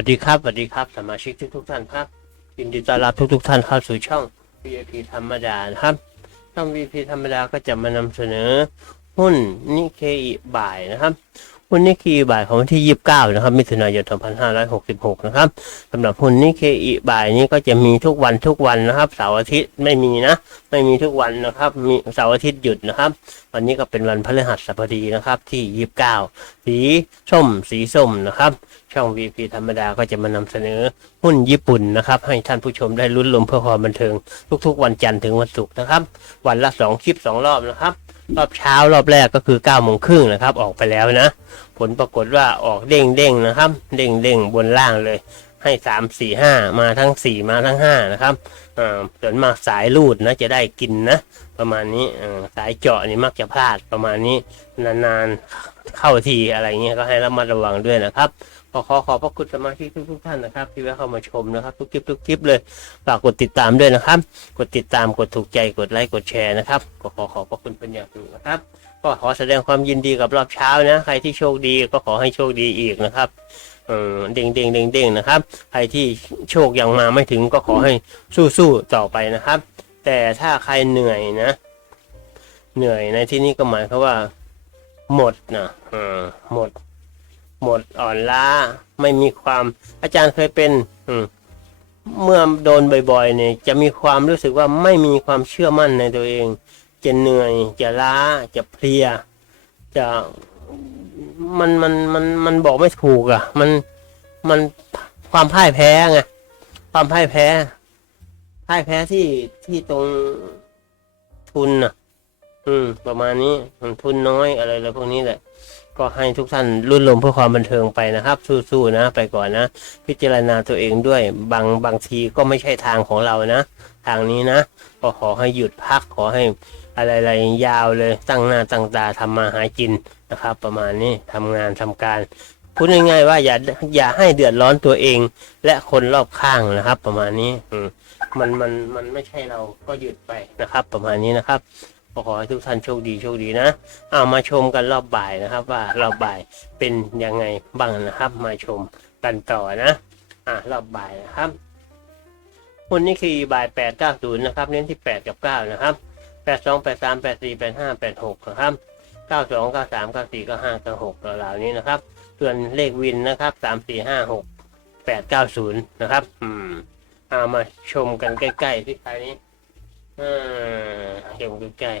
วัสดีครับสวัสดีครับ สมาชิกทุกทุกๆท่านครับยินดีต้อนรับทุกทุกๆท่านเข้าสู่ช่อง VIP ธรรมดานะครับ ช่อง VIP ธรรมดาก็จะมานำเสนอ หุ้นนิเคอิบ่ายนะครับ หุ้นนิเคอิบ่ายของวันที่ 29 นะครับ มิถุนายน 2566 นะครับสำหรับหุ้นนิเคอิบ่ายนี้ก็จะมีทุกวันทุกวันนะครับเสาร์อาทิตย์ไม่มีนะ ไม่มีทุกวันนะครับ มีเสาร์อาทิตย์หยุดนะครับ วันนี้ก็เป็นวันพฤหัสบดีนะครับที่ 29 สีส้ม สีส้มนะครับ ช่อง VP ธรรมดาก็จะมานำเสนอหุ้นญี่ปุ่นนะครับ ให้ท่านผู้ชมได้ลุ้นลมเพื่อความบันเทิง ทุกๆ วันจันทร์ถึงวันศุกร์นะครับ วันละสองคลิปสองรอบนะครับ รอบเช้ารอบแรกก็คือ9ก้าโมงครึ่งนะครับ ออกไปแล้วนะ ผลปรากฏว่าออกเด้งเด้งนะครับ เด้งเด้งบนล่างเลย ให้สามสี่ห้ามาทั้งสี่มาทั้งห้านะครับอ่าส่วนมากสายรูดนะจะได้กินนะ ประมาณนี้สายเจาะนี่มักจะพลาดประมาณนี้นานๆเข้าทีอะไรเงี้ยก็ให้ระมัดระวังด้วยนะครับ ก็ขอขอบพระคุณสมาชิกทุกๆท่านนะครับ ที่แวะเข้ามาชมนะครับ ทุกคลิปทุกคลิปเลยฝากกดติดตามด้วยนะครับ กดติดตามกดถูกใจกดไลค์กดแชร์นะครับก็ขอขอบพระคุณเป็นอย่างสูงนะครับ ก็ขอแสดงความยินดีกับรอบเช้านะ ใครที่โชคดีก็ขอให้โชคดีอีกนะครับเด้งเด้งเด้งเด้งนะครับ ใครที่โชคยังมาไม่ถึงก็ขอให้สู้ๆต่อไปนะครับ แต่ถ้าใครเหนื่อยนะ เหนื่อยในที่นี้ก็หมายความว่า หมดนะอหมด หมดอ่อนล้า ไม่มีความ อาจารย์เคยเป็น อืมเมื่อโดนบ่อยๆ เนี่ย จะมีความรู้สึกว่าไม่มีความเชื่อมั่นในตัวเอง จะเหนื่อย จะล้า จะเพลีย จะ มันมันมันมันบอกไม่ถูกอะ มันมันความพ่ายแพ้ไง ความพ่ายแพ้ พ่ายแพ้ที่ที่ตรงทุนอะ อืม ประมาณนี้ทุนน้อยอะไรอะไรพวกนี้แหละ ก็ให้ทุกท่านรุ่นลมเพื่อความบันเทิงไปนะครับ สู้ๆนะ ไปก่อนนะ พิจารณาตัวเองด้วยบางบางทีก็ไม่ใช่ทางของเรานะ ทางนี้นะ ก็ขอให้หยุดพักขอให้อะไรๆยาวเลยตั้งหน้าตั้งตาทำมาหากินนะครับ ประมาณนี้ทำงานทำการพูดง่ายๆว่าอย่าอย่าให้เดือดร้อนตัวเอง และคนรอบข้างนะครับ ประมาณนี้ อืมันมันมันไม่ใช่เราก็หยุดไปนะครับ ประมาณนี้นะครับ ขอให้ทุกท่านโชคดีโชคดีนะ เอามาชมกันรอบบ่ายนะครับ ว่ารอบบ่ายเป็นยังไงบ้างนะครับ มาชมกันต่อนะ อ่ารอบบ่ายนะครับวันนี้คือบ่ายแปดเก้าศูนย์นะครับ เน้นที่แปดกับเก้านะครับแปดสองแปดสามแปดสี่แปดห้าแปดหกนะครับเก้าสองเก้าสามเก้าสี่เก้าห้าเก้าหกเหล่านี้นะครับ ส่วนเลขวินนะครับสามสี่ห้าหกแปดเก้าศูนย์นะครับ อืมเอามาชมกันใกล้ๆที่ท้ายนี้ อ่าชมใกล้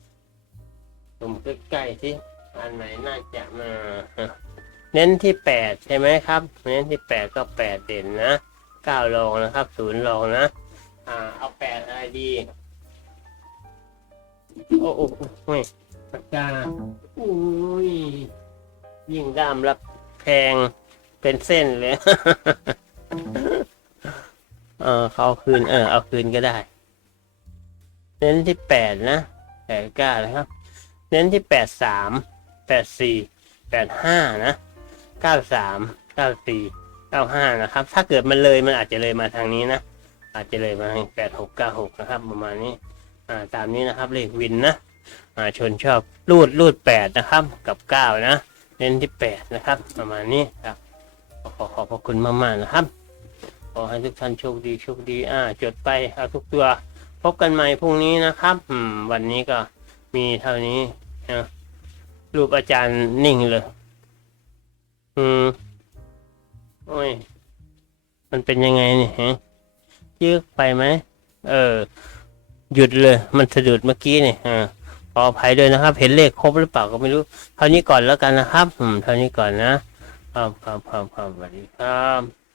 ๆชมใกล้ๆที่อันไหนน่าจะมาเน้นที่แปดใช่ไหมครับ เน้นที่แปดก็แปดเด่นนะเก้ารองนะครับศูนย์รองนะ อ่า เอาแปดอะไรดี โอ้โอ้โอ้ยปากกาอุ้ยยิ่งด้ามรับแพงเป็นเส้นเลย เออเขาเอาคืน เออ เอาคืนก็ได้ เน้นที่แปดนะแปดเก้านะครับ เน้นที่แปดสามแปดสี่แปดห้านะเก้าสามเก้าสี่เก้าห้านะครับ ถ้าเกิดมันเลยมันอาจจะเลยมาทางนี้นะ อาจจะเลยมาทางแปดหกเก้าหกนะครับ ประมาณนี้อ่าตามนี้นะครับเลขวินนะอ่าชนชอบรูดรูดแปดนะครับ กับเก้านะ เน้นที่แปดนะครับ ประมาณนี้ครับขอขอบพระคุณมากๆนะครับ ขอให้ทุกท่านโชคดีโชคดี อ่า จดไปเอาทุกตัว บกันใหม่พรุ่งนี้นะครับอืมวันนี้ก็มีเท่านี้นะรูปอาจารย์นิ่งเลย อืม โอ้ย มันเป็นยังไงเนี่ยฮะยืกไปไหม เออ หยุดเลย มันสะดุดเมื่อกี้เนี่ยอ่าขออภัยด้วยนะครับ เห็นเลขครบหรือเปล่าก็ไม่รู้ เท่านี้ก่อนแล้วกันนะครับ อืม เท่านี้ก่อนนะครับครับครับครับสวัสดีครับ